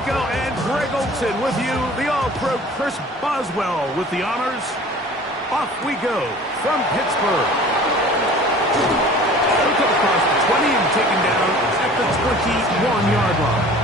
Rico and Greg Olson with you. The All-Pro Chris Boswell with the honors. Off we go from Pittsburgh. He'll come across the 20 and taken down at the 21-yard line.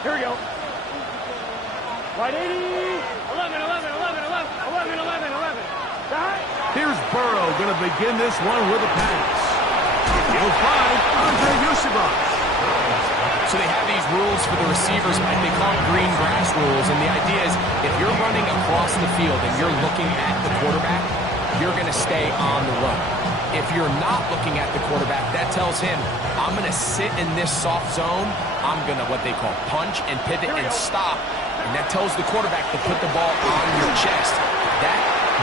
Here we go. Right 80. 11, 11, 11, 11, 11, 11, 11. Here's Burrow going to begin this one with a pass. He'll find Andre Yusufov. So they have these rules for the receivers, Mike. They call them green grass rules, and the idea is if you're running across the field and you're looking at the quarterback, you're going to stay on the run. If you're not looking at the quarterback, that tells him, I'm going to sit in this soft zone. I'm going to, what they call, punch and pivot and stop. And that tells the quarterback to put the ball on your chest. That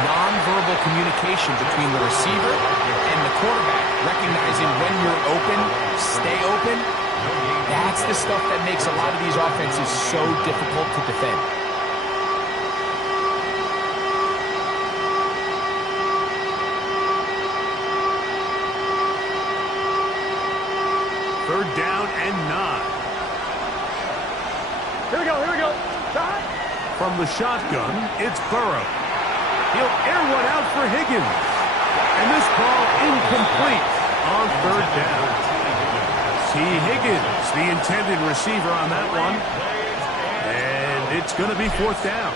nonverbal communication between the receiver and the quarterback, recognizing when you're open, stay open, that's the stuff that makes a lot of these offenses so difficult to defend. Third down and 9. Here we go, here we go. From the shotgun, it's Burrow. He'll air one out for Higgins. And this ball incomplete on third down. T. Higgins, the intended receiver on that one. And it's going to be fourth down.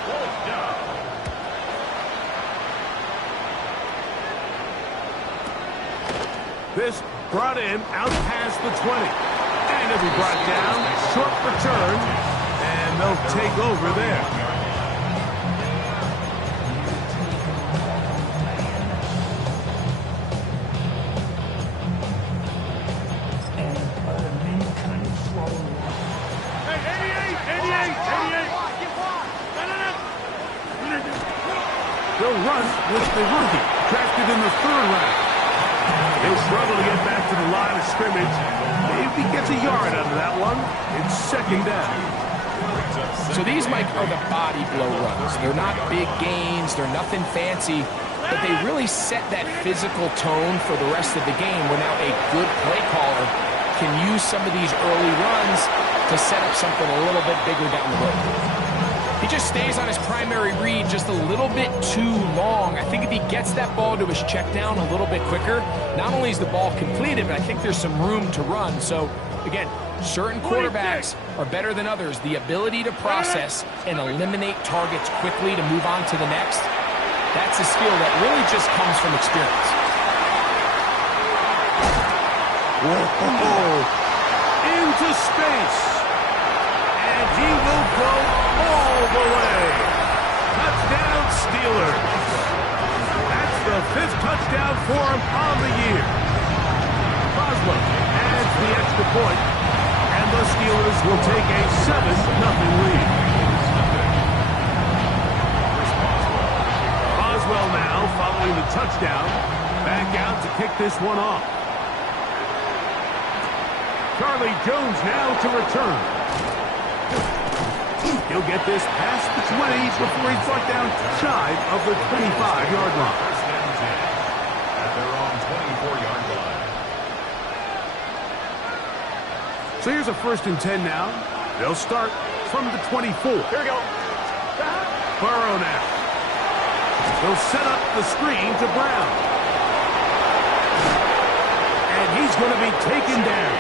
This brought in out past the 20. And it'll be brought down. Short return. And they'll take over there. They'll run with the rookie, drafted in the third round. He'll struggle to get back to the line of scrimmage. If he gets a yard out of that one, it's second down. So these, Mike, are the body blow runs. They're not big gains. They're nothing fancy. But they really set that physical tone for the rest of the game where now a good play caller can use some of these early runs to set up something a little bit bigger down the road. He just stays on his primary read just a little bit too long. I think if he gets that ball to his check down a little bit quicker, not only is the ball completed, but I think there's some room to run. So, again, certain quarterbacks are better than others. The ability to process and eliminate targets quickly to move on to the next, that's a skill that really just comes from experience. Whoa. Into space. And he will go all the way. Touchdown, Steelers. That's the 5th touchdown for him on the year. Boswell adds the extra point, and the Steelers will take a 7-0 lead. Boswell now, following the touchdown, back out to kick this one off. Charlie Jones now to return. He'll get this past the 20s before he's brought down shy of the 25-yard line. At their own 24-yard line. So here's a 1st and 10 now. They'll start from the 24. Here we go. Burrow now. He'll set up the screen to Brown. And he's going to be taken down.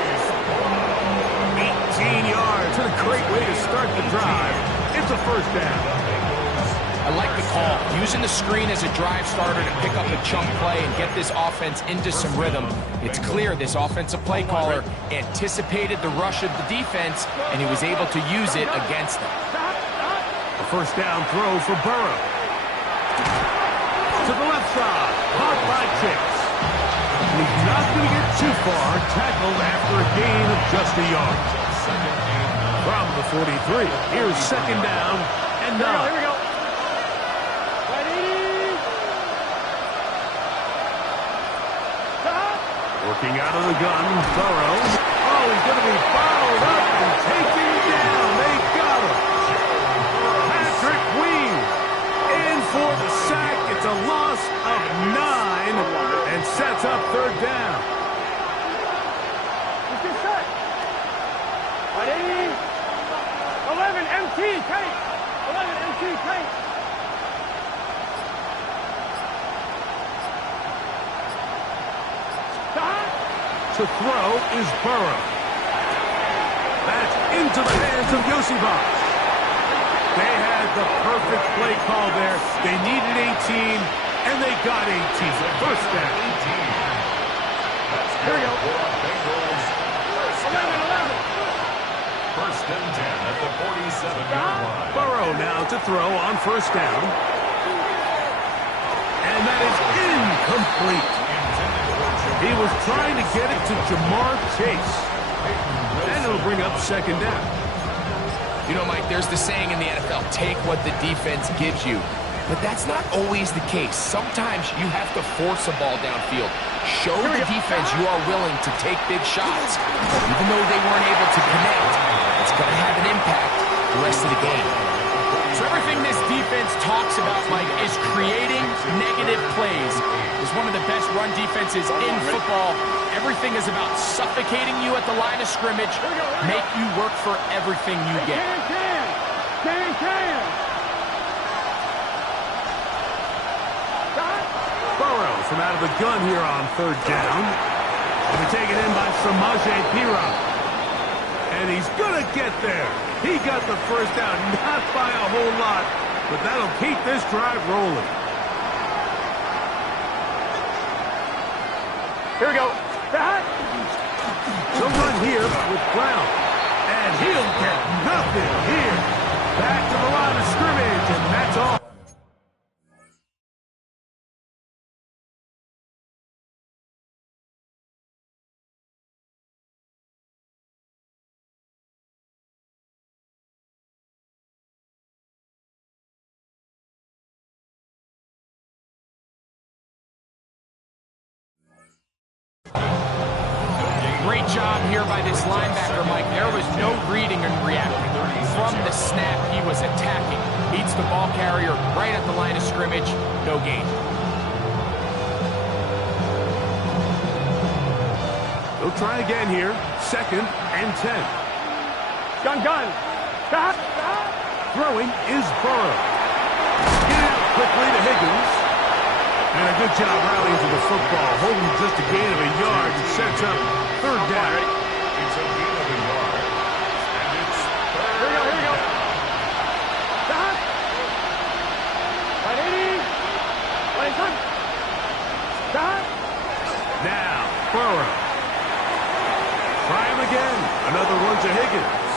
18 yards. And a great way to start the drive. It's a first down. I like the call. Using the screen as a drive starter to pick up a chunk play and get this offense into some rhythm. It's clear this offensive play caller anticipated the rush of the defense, and he was able to use it against them. A first down throw for Burrow. To the left side, caught by Chase. He's not going to get too far, tackled after a gain of just a yard. From the 43, here's second down and 9. Here we go. Working out of the gun, Burrow. Oh, he's going to be fouled up and taken down. They got him. Patrick Weed in for the sack. It's a loss of 9 and sets up third down. Let's get set. 11 MT, Kate. 11 MT, Kate. To throw is Burrow. That's into the hands of Yosibas. They had the perfect play call there. They needed 18, and they got 18. First down. Here we go. 11. First and 10 at the 47-yard line. Burrow now to throw on first down. And that is incomplete. He was trying to get it to Jamar Chase. And it'll bring up second down. You know, Mike, there's the saying in the NFL, take what the defense gives you. But that's not always the case. Sometimes you have to force a ball downfield. Show the defense you are willing to take big shots. Even though they weren't able to connect, it's going to have an impact the rest of the game. So everything this defense talks about, Mike, is creating negative plays. It's one of the best run defenses in football. Everything is about suffocating you at the line of scrimmage, make you work for everything you get. Can. Burrow from out of the gun here on third down. Will be taken in by Samaje Perine. And he's going to get there. He got the first down, not by a whole lot, but that'll keep this drive rolling. Here we go. The run here with Brown. And he'll get nothing here. Back to the line of scrimmage, and that's all. Great job here by this linebacker, Mike. There was no reading and reacting. From the snap, he was attacking. Beats the ball carrier right at the line of scrimmage. No gain. They'll try again here. Second and 10. Gun. Stop. Throwing is Burrow. Get it out quickly to Higgins. And a good job rallying to the football. Holding just a gain of a yard and sets up third down. It's a gain of a yard. And it's Here we go. Stop. Right 80. Right time. Stop. Now, Burrow. Try him again. Another one to Higgins.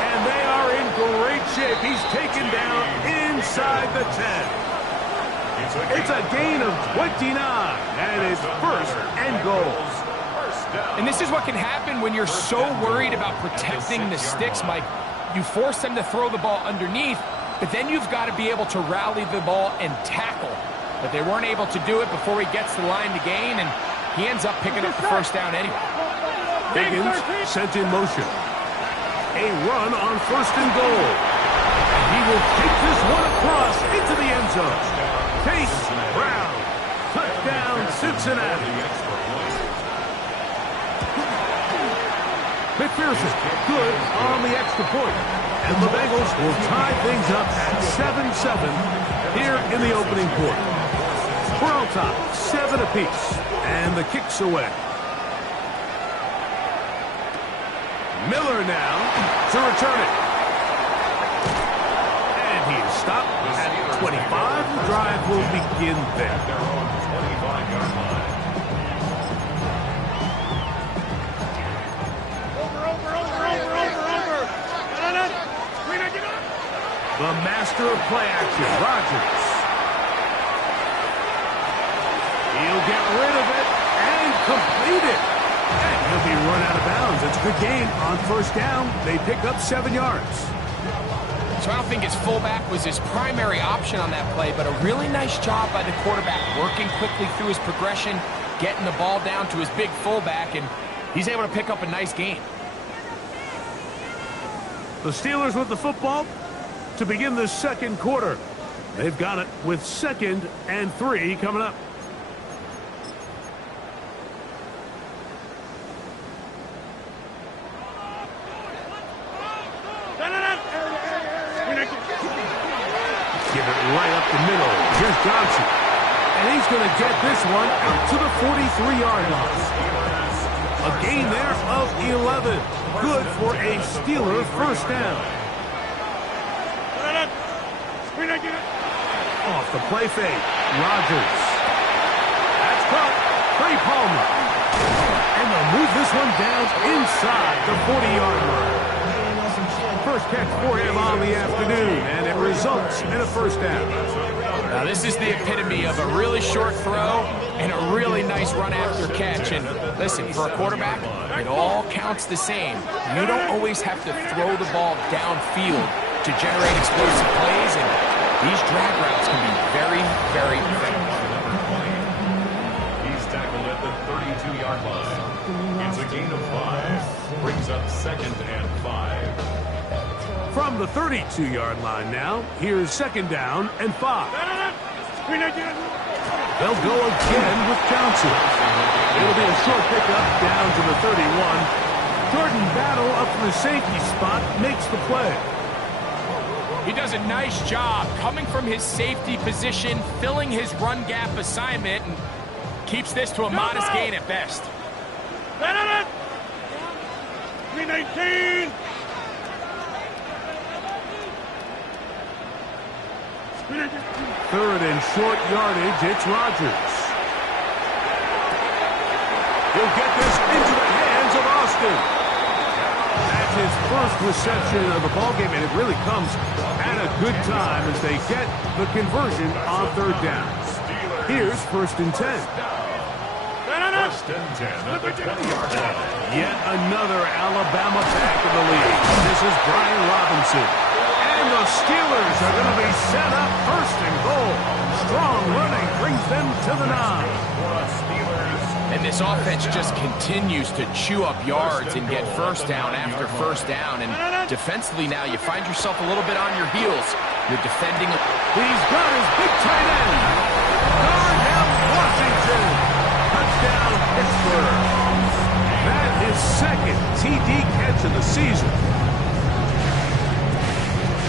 And they are in great shape. He's taken down inside the 10. It's a gain of 29, and it's first and goal. And this is what can happen when you're so worried about protecting the sticks, Mike. You force them to throw the ball underneath, but then you've got to be able to rally the ball and tackle. But they weren't able to do it before he gets the line to gain, and he ends up picking up the first down anyway. Higgins sent in motion. A run on first and goal. And he will take this one across into the end zone. Chase Brown, touchdown Cincinnati. McPherson, good on the extra point. And the Bengals will tie things up at 7-7 here in the opening quarter. We're on top, 7 apiece, and the kick's away. Miller now to return it. And he is stop at 25. The drive will begin there. Their own 25-yard line. The master of play action, Rodgers. He'll get rid of it and complete it. And he'll be run out of bounds. It's a good game. On first down, they pick up 7 yards. So I don't think his fullback was his primary option on that play, but a really nice job by the quarterback working quickly through his progression, getting the ball down to his big fullback, and he's able to pick up a nice gain. The Steelers with the football to begin the second quarter. They've got it with 2nd and 3 coming up. Give it right up the middle. Here's Johnson. And he's going to get this one out to the 43-yard line. A gain there of 11. Good for a Steeler first down. Off the play fake. Rodgers. That's caught. Trey Palmer. And they'll move this one down inside the 40-yard line. First catch for him on the afternoon, and it results in a first down. Now this is the epitome of a really short throw and a really nice run after catch. And listen, for a quarterback, it all counts the same. You don't always have to throw the ball downfield to generate explosive plays, and these drag routes can be very, very effective. He's tackled at the 32-yard line. It's a gain of 5. Brings up 2nd and 5. From the 32-yard line now, here's 2nd down and 5. They'll go again with Johnson. It'll be a short pickup down to the 31. Jordan Battle up from the safety spot makes the play. He does a nice job coming from his safety position, filling his run gap assignment, and keeps this to a modest gain at best. 319. Third and short yardage, it's Rodgers. He'll get this into the hands of Austin. That's his first reception of the ballgame, and it really comes at a good time as they get the conversion on 3rd down. Here's 1st and 10. 1st and 10 at the 10-yard line. Yet another Alabama back in the league. This is Brian Robinson. And the Steelers are going to be set up 1st and goal. Strong running brings them to the 9. And this offense just continues to chew up yards and get first down after first down. And defensively now, you find yourself a little bit on your heels. You're defending. He's got his big tight end. Darnell Washington. Touchdown, Pittsburgh. That is 2nd TD catch of the season.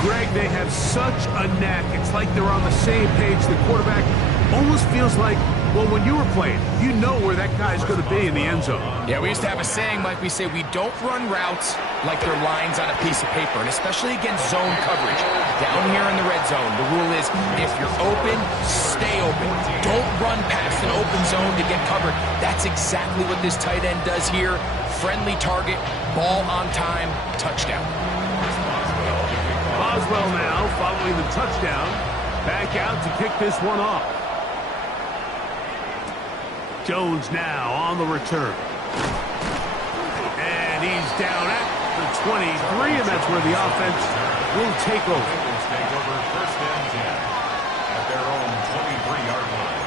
Greg, they have such a knack. It's like they're on the same page. The quarterback almost feels like, well, when you were playing, you know where that guy's going to be in the end zone. Yeah, we used to have a saying, Mike, we say we don't run routes like they're lines on a piece of paper, and especially against zone coverage. Down here in the red zone, the rule is if you're open, stay open. Don't run past an open zone to get covered. That's exactly what this tight end does here. Friendly target, ball on time, touchdown. Boswell now following the touchdown. Back out to kick this one off. Jones now on the return. And he's down at the 23, and that's where the offense will take over. Take over 1st and 10 at their own 23-yard line.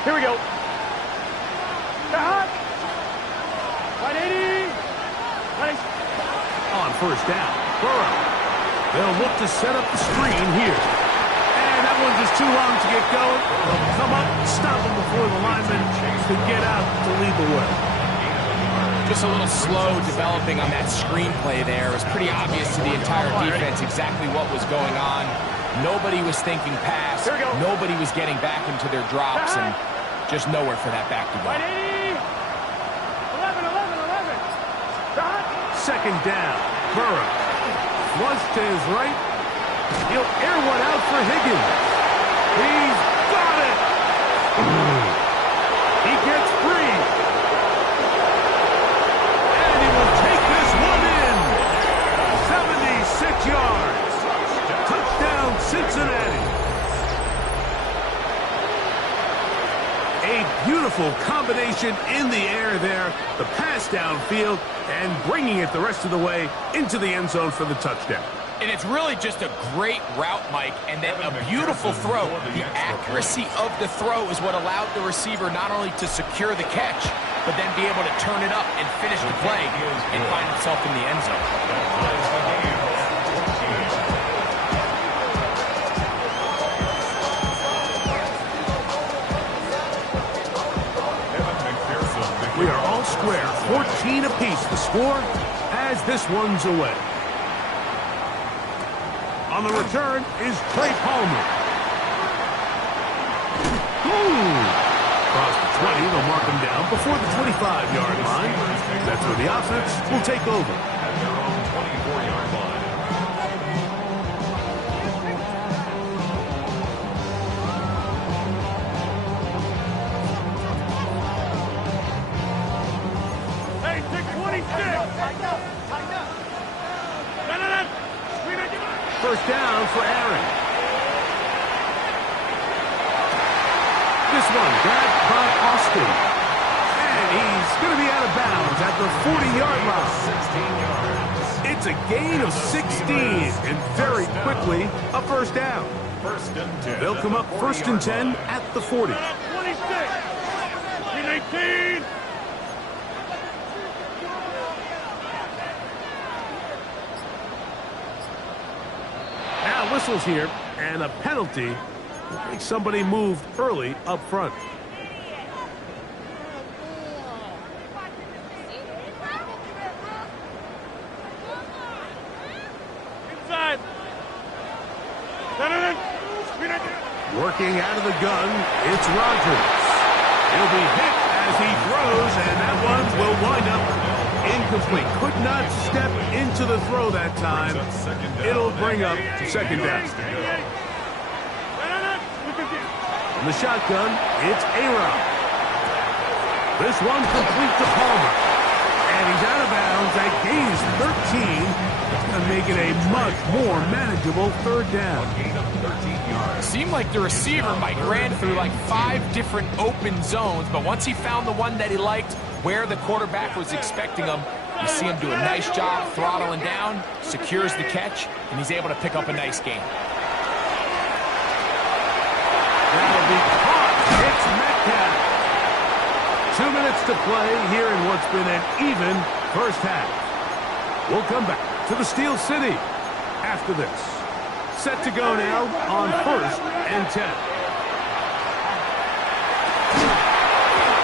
Here we go. 180. On 1st down, Burrow. They'll look to set up the screen here. And that one's just too long to get going. They'll come up, stop him before the lineman to get out to lead the way. Just a little slow developing on that screenplay there. It was pretty obvious to the entire defense exactly what was going on. Nobody was thinking pass. Nobody was getting back into their drops, and just nowhere for that back to go. 11. second down. Burrow. Flush to his right. He'll air one out for Higgins. He's got it. He gets free. And he will take this one in. 76 yards. Touchdown, Cincinnati. A beautiful combination in the air there. The pass downfield and bringing it the rest of the way into the end zone for the touchdown. And it's really just a great route, Mike, and then a beautiful throw. The accuracy of the throw is what allowed the receiver not only to secure the catch, but then be able to turn it up and finish the play and find himself in the end zone. We are all square, 14 apiece the score as this one's away. On the return is Trey Palmer. Across the 20, they'll mark him down before the 25-yard line. That's where the offense will take over. At their own 24-yard line. Hey, 626. First down for Aaron. This one grabbed by Austin. And he's going to be out of bounds at the 40-yard line. 16 yards. It's a gain of 16. And very quickly, a first down. First and 10. They'll come up first and 10 at the 40. 26. 18. Now whistles here, and a penalty will make somebody moved early up front. Inside. Working out of the gun, it's Rodgers. He'll be hit as he throws, and that one will wind up incomplete. Could not step into the throw that time. It'll bring up second down. From the shotgun, it's A-Rod. This one complete to Palmer. And he's out of bounds. That gain is 13. It's going to make it a much more manageable third down. Seemed like the receiver, Mike, ran through like 5 different open zones, but once he found the one that he liked, where the quarterback was expecting him, you see him do a nice job throttling down, secures the catch, and he's able to pick up a nice gain. That'll be caught. It's Metcalf. 2 minutes to play here in what's been an even first half. We'll come back to the Steel City after this. Set to go now on first and 10.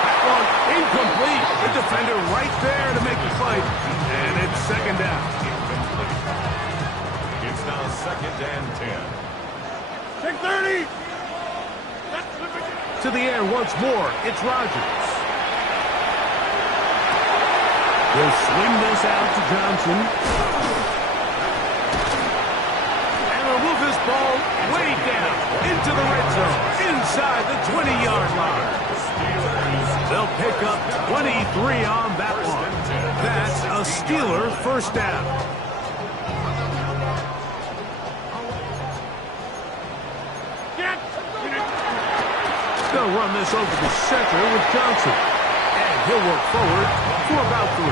That one incomplete. The defender right there to make the fight. And it's second down. It's now second and 10. 630. To the air once more. It's Rodgers. He'll swing this out to Johnson. And he'll move this ball way down into the red zone, inside the 20-yard line. They'll pick up 23 on that one. That's a Steeler first down. They'll run this over the center with Johnson. And he'll work forward for about 3.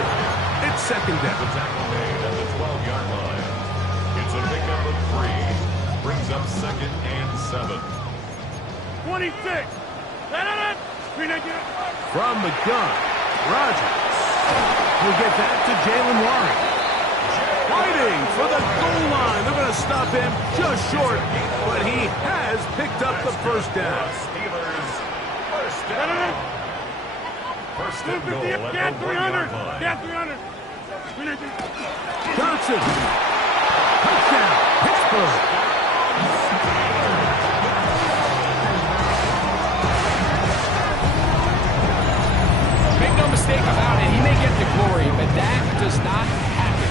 It's second down. The tackle made at the 12-yard line. It's a pickup of 3. Brings up second and 7. 26. From the gun, Rodgers. He'll get that to Jalen Warren. Fighting for the goal line. They're going to stop him just short, but he has picked up the first down. Steelers first down. First and goal at Get the 300. 1-yard line. Get 300. Johnson. Touchdown, Pittsburgh. Make no mistake about it, he may get the glory, but that does not happen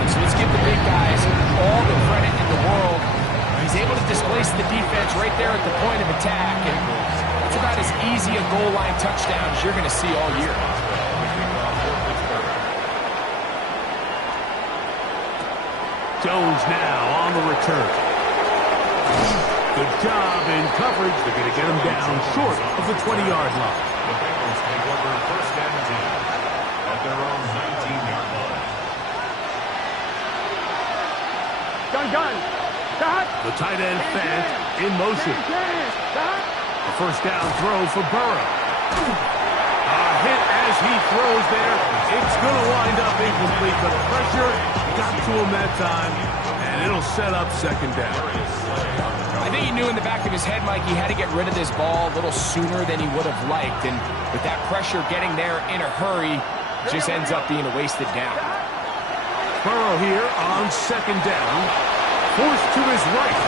on. So let's give the big guys all the credit in the world. He's able to displace the defense right there at the point of attack. And it's about as easy a goal line touchdown as you're going to see all year. Jones now on the return. Good job in coverage. They're going to get him down short of the 20-yard line. The Bengals take over first and 10 at their own 19-yard line. Gun. Stop. The tight end Fant in motion. Stop. A first down throw for Burrow. A hit as he throws there. It's going to wind up incomplete. The pressure got to him that time, and it'll set up second down. I think he knew in the back of his head, Mike, he had to get rid of this ball a little sooner than he would have liked. And with that pressure getting there in a hurry, it just ends up being a wasted down. Burrow here on second down. Forced to his right.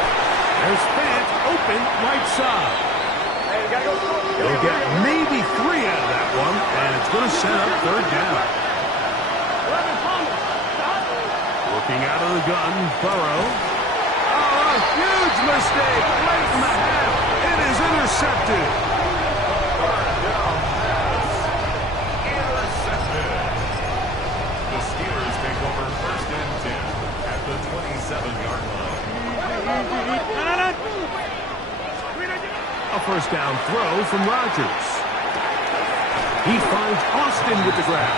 There's Fant open right side. They'll get maybe 3 out of that one, and it's going to set up third down. Looking out of the gun, Burrow. Oh, a huge mistake late in the half. It is intercepted. Intercepted. The Steelers take over first and 10 at the 27-yard line. A first down throw from Rodgers. He finds Austin with the grab.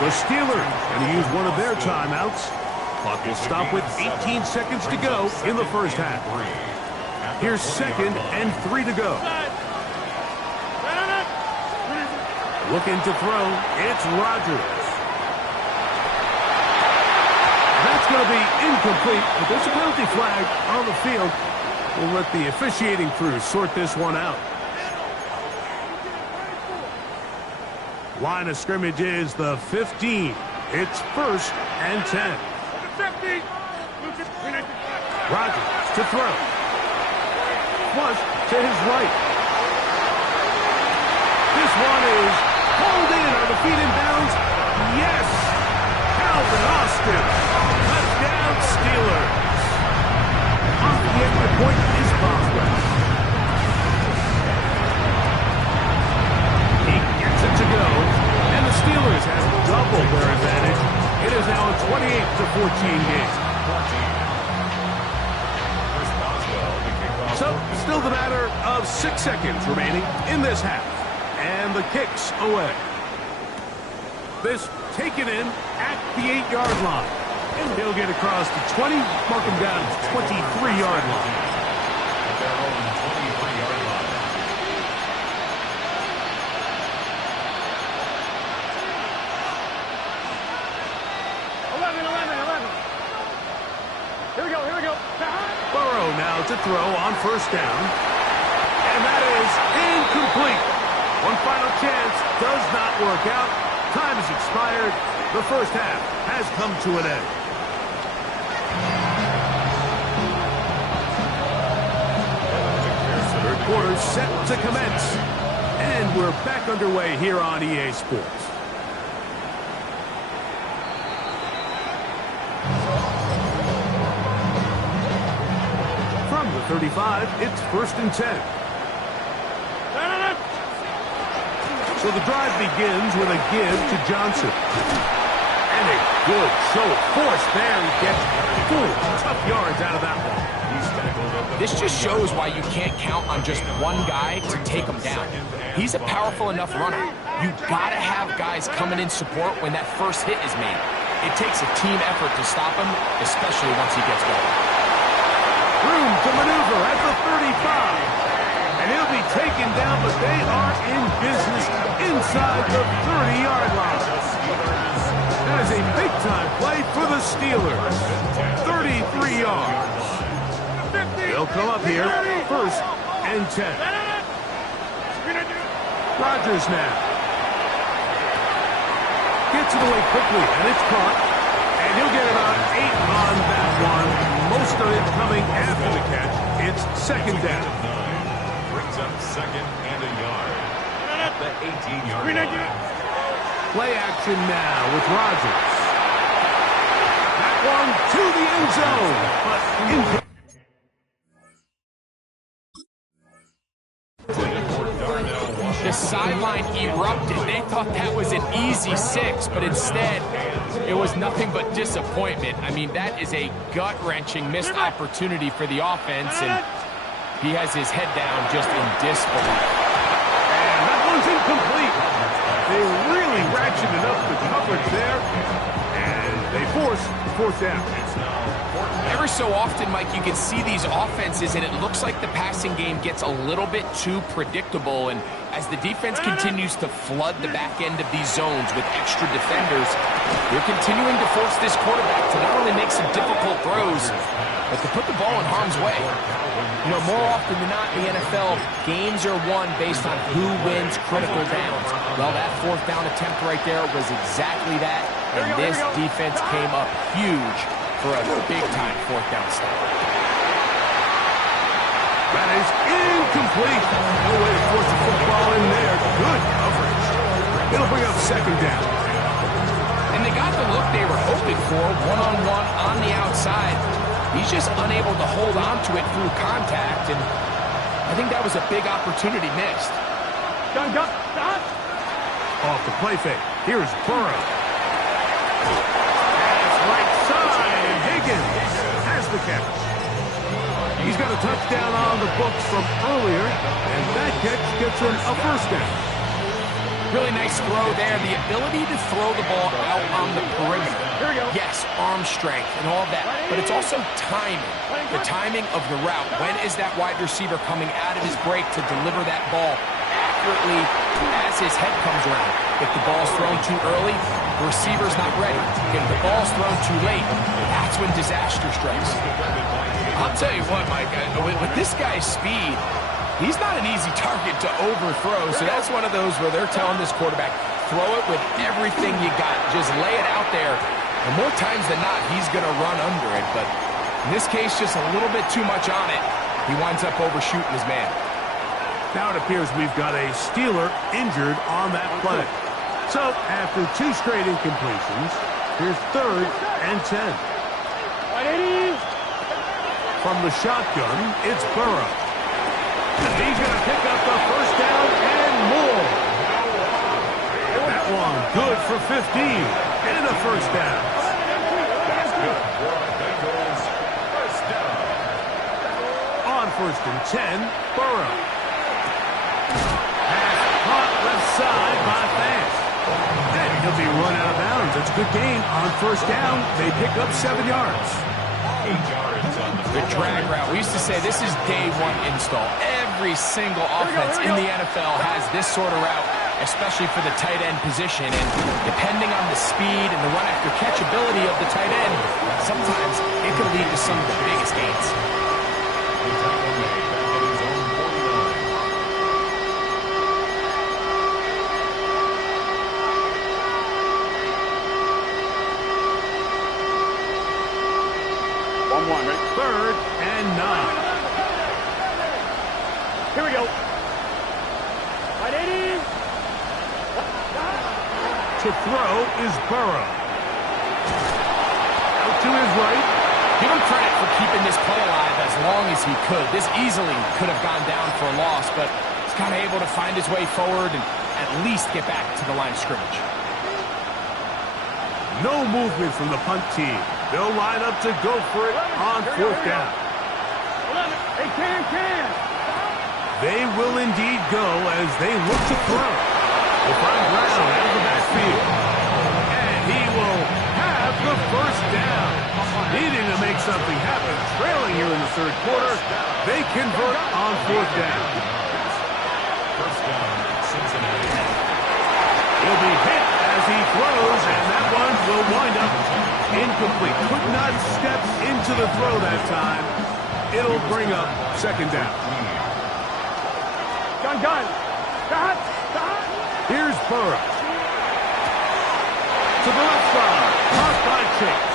The Steelers going to use one of their timeouts. Clock will stop with 18 seconds to go in the first half. Here's second and 3 to go. Looking to throw. It's Rodgers. That's going to be incomplete, but there's a penalty flag on the field. We'll let the officiating crew sort this one out. Line of scrimmage is the 15. It's first and 10. Rodgers to throw. Flush to his right. This one is hauled in on the feet in bounds. Yes! Calvin Austin. Touchdown Steelers. Off the extra point is Boswell. He gets it to go, and the Steelers have doubled their advantage. It is now a 28-14 game. So, still the matter of 6 seconds remaining in this half, and the kick's away. This taken in at the 8-yard line. And he'll get across to 20, mark him down at the 23-yard line. At their own 23-yard line. Here we go. Burrow now to throw on first down. And that is incomplete. One final chance does not work out. Time has expired. The first half has come to an end. Third quarter set to commence. And we're back underway here on EA Sports. From the 35, it's first and 10. So the drive begins with a give to Johnson. And a good show of force there. He gets 4 tough yards out of that one. This just shows why you can't count on just one guy to take him down. He's a powerful enough runner. You've got to have guys coming in support when that first hit is made. It takes a team effort to stop him, especially once he gets going. Room to maneuver at the 35. And he'll be taken down, but they are in business inside the 30-yard line. That is a big-time play for the Steelers. 33 yards. They'll come up here, first and 10. Rodgers now. Gets it away quickly, and it's caught. And he'll get about 8 on that one. Most of it coming after the catch. It's second down. Brings up second and a yard at the 18-yard line. Play action now with Rodgers. one to the end zone. But the sideline erupted. They thought that was an easy 6, but instead, it was nothing but disappointment. I mean, that is a gut-wrenching missed opportunity for the offense, and he has his head down just in disbelief. And that one's incomplete. They really ratcheted up the coverage there, and they force the fourth down. Every so often, Mike, you can see these offenses, and it looks like the passing game gets a little bit too predictable. And as the defense continues to flood the back end of these zones with extra defenders, they're continuing to force this quarterback to not only make some difficult throws, but to put the ball in harm's way. You know, more often than not in the NFL, games are won based on who wins critical downs. Well, that fourth down attempt right there was exactly that, and this defense came up huge for a big-time fourth down stop. That is incomplete. No way to force the football in there. Good coverage. It'll bring up second down. And they got the look they were hoping for, one-on-one on the outside. He's just unable to hold on to it through contact, and I think that was a big opportunity missed. Gun. Off the play fake. Here's Burrow. Right side, and Higgins has the catch. He's got a touchdown on the books from earlier, and that catch gets him a first down. Really nice throw there. The ability to throw the ball out on the perimeter. Here we go. Yes, arm strength and all that, but it's also timing. The timing of the route. When is that wide receiver coming out of his break to deliver that ball accurately as his head comes around? If the ball's thrown too early, the receiver's not ready. If the ball's thrown too late, that's when disaster strikes. I'll tell you what, Mike, with this guy's speed, he's not an easy target to overthrow, so that's one of those where they're telling this quarterback, throw it with everything you got. Just lay it out there. And more times than not, he's going to run under it, but in this case, just a little bit too much on it. He winds up overshooting his man. Now it appears we've got a Steeler injured on that play. So, after two straight incompletions, here's 3rd and 10. From the shotgun, it's Burrow. He's going to pick up the first down and more. That one good for 15 and a first down. On 1st and 10, Burrow. Pass caught left side by Fant. And he'll be run out of bounds. It's a good gain on 1st down. They pick up 7 yards. The drag route. We used to say this is day one install. Every single offense in the NFL has this sort of route, especially for the tight end position. And depending on the speed and the run after catch ability of the tight end, sometimes it can lead to some of the biggest gains. One, right? 3rd and 9. Here we go. Right 80. To throw is Burrow. Out to his right. Give him credit for keeping this play alive as long as he could. This easily could have gone down for a loss, but he's kind of able to find his way forward and at least get back to the line of scrimmage. No movement from the punt team. They'll line up to go for it on 4th down. 11. Hey, can. They will indeed go as they look to throw. They'll find Brown out of the backfield. And he will have the first down. Needing to make something happen. Trailing here in the 3rd quarter. They convert on 4th down. First down, Cincinnati. He'll be hit as he throws, and that one will wind up incomplete. Could not step into the throw that time. It'll bring up 2nd down. Gun. Here's Burrow. To the left side. Caught by Chase.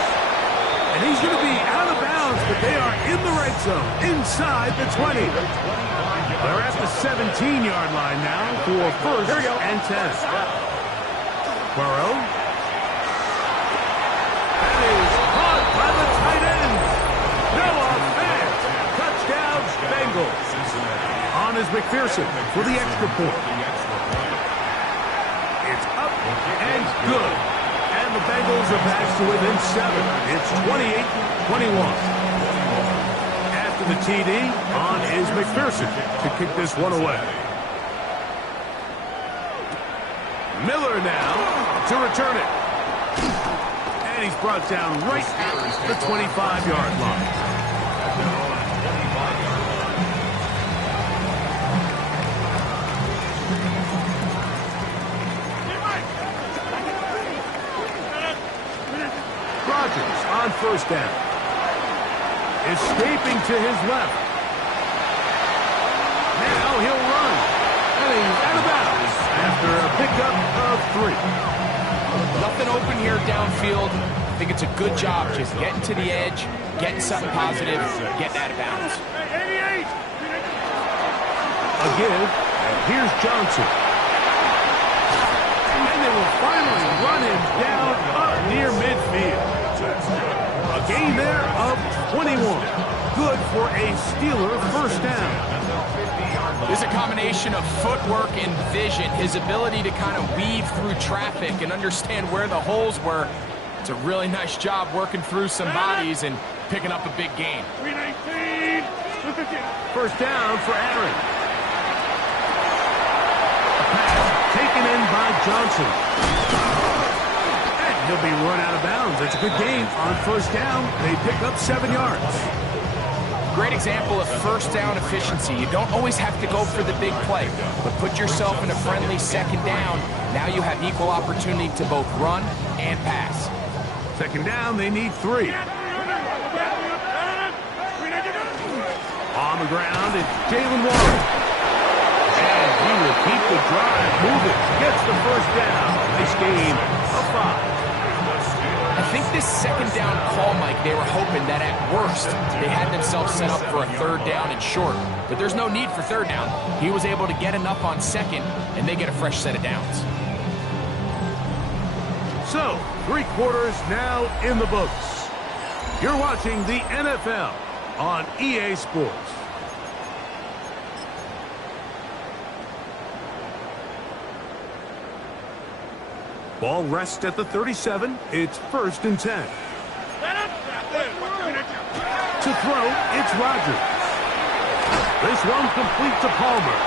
And he's going to be out of bounds, but they are in the red zone, inside the 20. They're at the 17-yard line now for 1st and 10. Burrow. That is caught by tight ends. Noah Fant. Touchdown, Bengals. On is McPherson for the extra point. It's up and good. And the Bengals are back to within 7. It's 28-21. After the TD, on is McPherson to kick this one away. Miller now to return it. And he's brought down right at the 25-yard line. Rodgers on first down. Escaping to his left. Now he'll run. And he's out of bounds after a pickup of 3. Nothing open here downfield. I think it's a good job just getting to the edge, getting something positive, getting out of bounds. A give, and here's Johnson. And they will finally run him down up near midfield. A gain there of 21. Good for a Steeler first down. There's a combination of footwork and vision, his ability to kind of weave through traffic and understand where the holes were. It's a really nice job working through some bodies and picking up a big gain. First down for Aaron. A pass taken in by Johnson. And he'll be run out of bounds. It's a good gain on first down. They pick up 7 yards. Great example of first down efficiency. You don't always have to go for the big play, but put yourself in a friendly second down. Now you have equal opportunity to both run and pass. Second down, they need 3. On the ground, it's Jalen Warren. And he will keep the drive moving. Gets the first down. Nice gain of 5. I think this second down call, Mike, they were hoping that at worst they had themselves set up for a third down and short. But there's no need for third down. He was able to get enough on second, and they get a fresh set of downs. So, 3 quarters now in the books. You're watching the NFL on EA Sports. Ball rests at the 37. It's 1st and 10. To throw, it's Rodgers. This one complete to Palmer.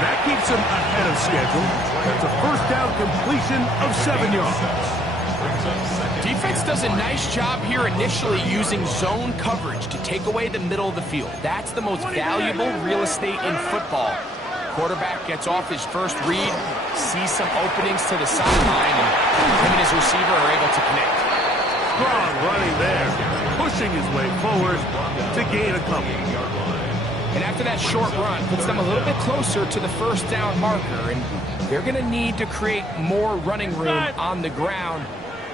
That keeps him ahead of schedule. That's a first down completion of 7 yards. Defense does a nice job here initially using zone coverage to take away the middle of the field. That's the most valuable real estate in football. Quarterback gets off his first read, sees some openings to the sideline, and him and his receiver are able to connect. Strong running there, pushing his way forward to gain a couple. And after that short run, puts them a little bit closer to the first down marker, and they're going to need to create more running room on the ground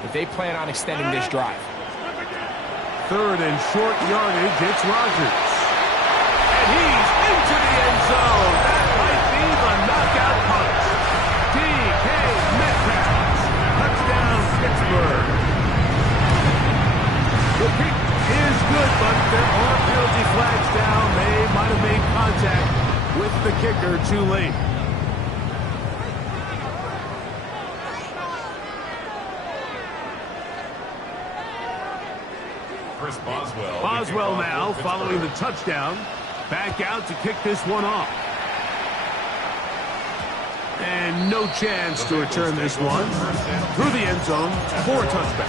if they plan on extending this drive. 3rd and short yardage, it's Rodgers. And he's into the end zone. That might be the knockout punch. DK Metcalf. Touchdown, Pittsburgh. The kick is good, but there are penalty flags down. They might have made contact with the kicker too late. Boswell now following the touchdown. Back out to kick this one off. And no chance to return this one. Through the end zone for a touchback.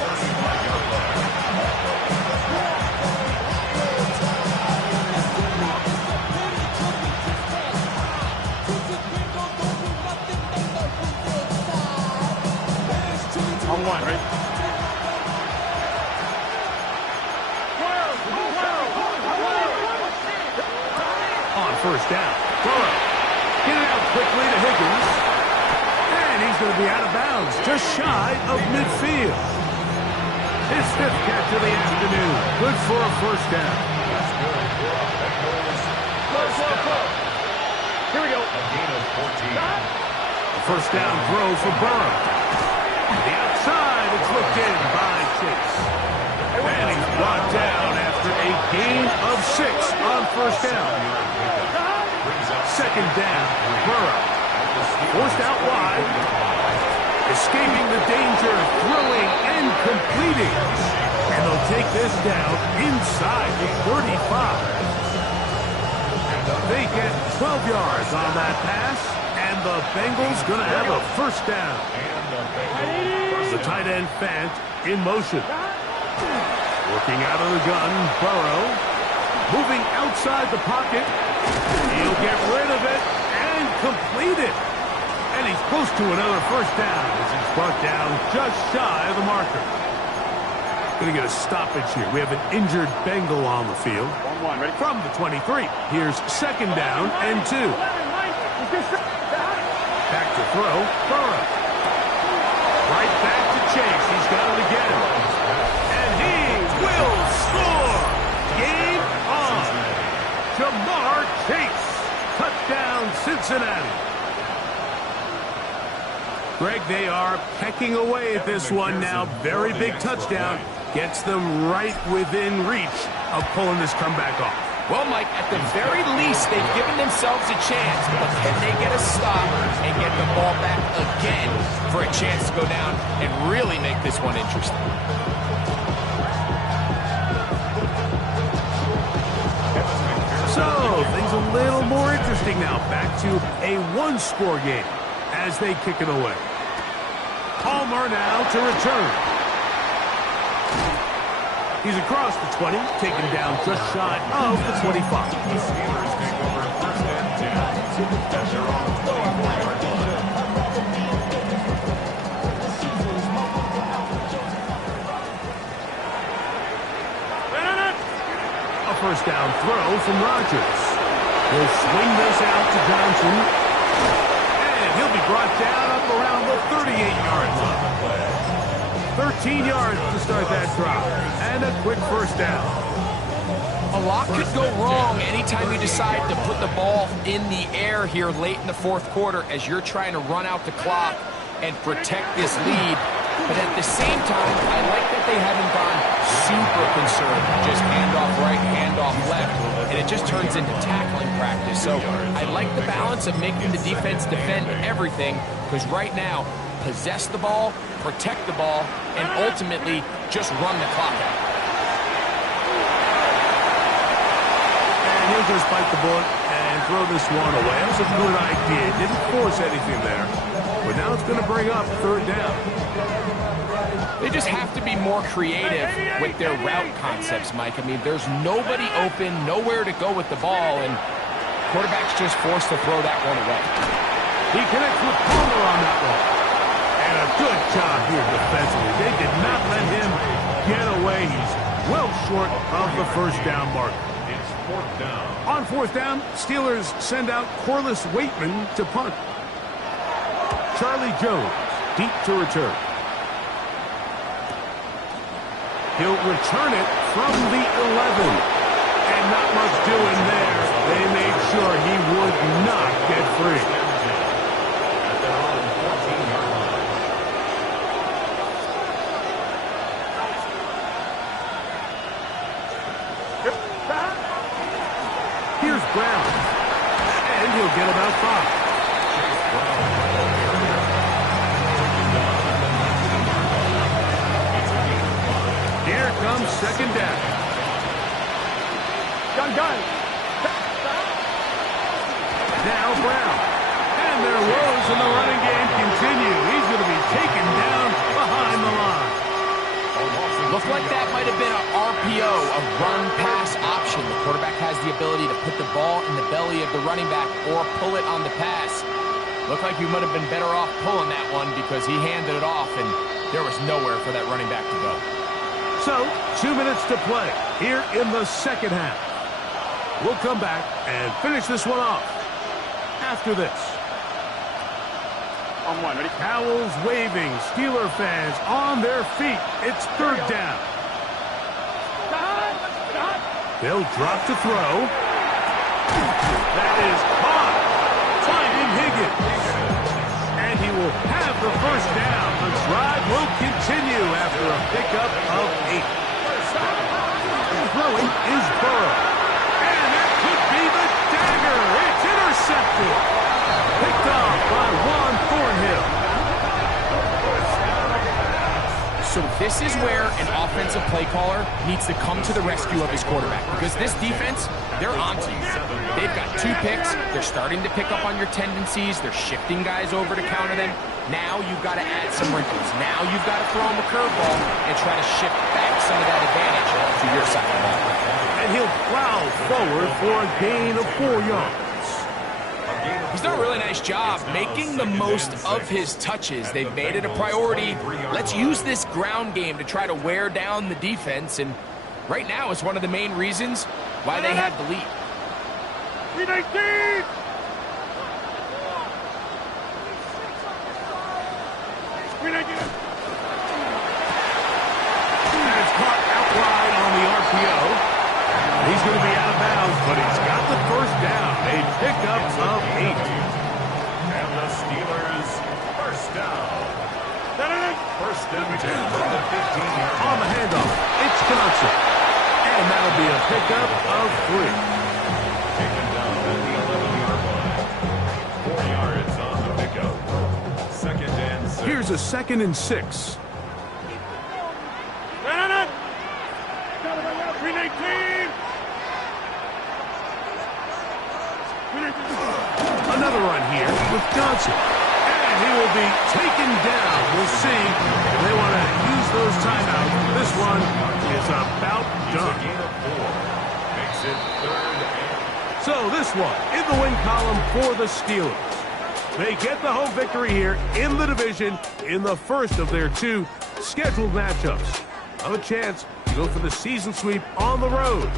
On 1, right? First down. Burrow. Get it out quickly to Higgins. And he's going to be out of bounds, just shy of midfield. His 5th catch of the afternoon. Good for a first down. Here we go. A gain of 14. A first down throw for Burrow. The outside, it's looked in by Chase. And he's brought 6 on first down. Second down, Burrow. Forced out wide. Escaping the danger, throwing and completing. And they'll take this down inside the 35. They get 12 yards on that pass, and the Bengals going to have a first down. The tight end Fant in motion. Working out of the gun, Burrow. Moving outside the pocket. He'll get rid of it and complete it. And he's close to another first down as he's brought down just shy of the marker. Going to get a stoppage here. We have an injured Bengal on the field. 1-1, ready? From the 23. Here's second down and 2. Back to throw, Burrow. Right back to Chase. He's got it again. And he will score. Game on. Jamar Chase. Touchdown, Cincinnati. Greg, they are pecking away at this one now. Very big touchdown. Gets them right within reach of pulling this comeback off. Well, Mike, at the very least, they've given themselves a chance, but can they get a stop and get the ball back again for a chance to go down and really make this one interesting? So, things a little more interesting now. Back to a one-score game as they kick it away. Palmer now to return. He's across the 20, taken down just shy of the 25. The Steelers take over first and 10 at their own 24-yard line. A first down throw from Rodgers. He'll swing this out to Johnson. And he'll be brought down up around the 38-yard line. 13 yards to start that drive. And a quick first down. A lot could go wrong anytime you decide to put the ball in the air here late in the fourth quarter as you're trying to run out the clock and protect this lead. But at the same time, I like that they haven't gone super conservative. Just handoff right, handoff left. And it just turns into tackling practice. So I like the balance of making the defense defend everything, because right now, possess the ball, protect the ball, and ultimately just run the clock out. And he'll just bite the bullet and throw this one away. That was a good idea. Didn't force anything there. But now it's going to bring up third down. They just have to be more creative with their route concepts, Mike. I mean, there's nobody open, nowhere to go with the ball, and quarterback's just forced to throw that one away. He connects with Palmer on that one. And a good job here defensively. They did not let him get away. He's well short of the first down mark. It's fourth down. On fourth down, Steelers send out Corliss Waitman to punt. Charlie Jones, deep to return. He'll return it from the 11. And not much doing there. They made sure he would not get free. At their own 14-yard line. Here's Brown. And he'll get about 5. Here comes second down. Gun. Now Brown. And their woes in the running game continue. He's going to be taken down behind the line. Looked like that might have been an RPO, a run-pass option. The quarterback has the ability to put the ball in the belly of the running back or pull it on the pass. Looked like you might have been better off pulling that one because he handed it off, and there was nowhere for that running back to go. So, 2 minutes to play here in the second half. We'll come back and finish this one off after this. On one, ready? Towels waving, Steeler fans on their feet. It's third down. They'll drop to throw. That is caught. Finding Higgins. And he will have the first down. The drive will continue after a pickup of 8. Throwing is Burrow. This is where an offensive play caller needs to come to the rescue of his quarterback, because this defense, they're onto you. They've got 2 picks. They're starting to pick up on your tendencies. They're shifting guys over to counter them. Now you've got to add some wrinkles. Now you've got to throw him a curveball and try to shift back some of that advantage to your side of the ball. And he'll plow forward for a gain of 4 yards. He's done a really nice job making the most of his touches. They've made it a priority. Let's use this ground game to try to wear down the defense, and right now it's one of the main reasons why they have the lead. 319! And it's caught out wide on the RPO. He's going to be out of bounds, but he's got the first down. A pickup of 8. And the Steelers first down. First and 10 from the 15-yard line. On the handoff, it's Johnson. And that'll be a pickup of 3. Taken down at the 11-yard line. 4 yards on the pickup. Second and 6. Here's a 2nd and 6. 319! Another run here with Johnson. And he will be taken down. We'll see. They want to use those timeouts. This one is about It's a done. gain of 4. Makes it 3rd and... So this one in the win column for the Steelers. They get the home victory here in the division in the first of their 2 scheduled matchups. Have a chance to go for the season sweep on the road.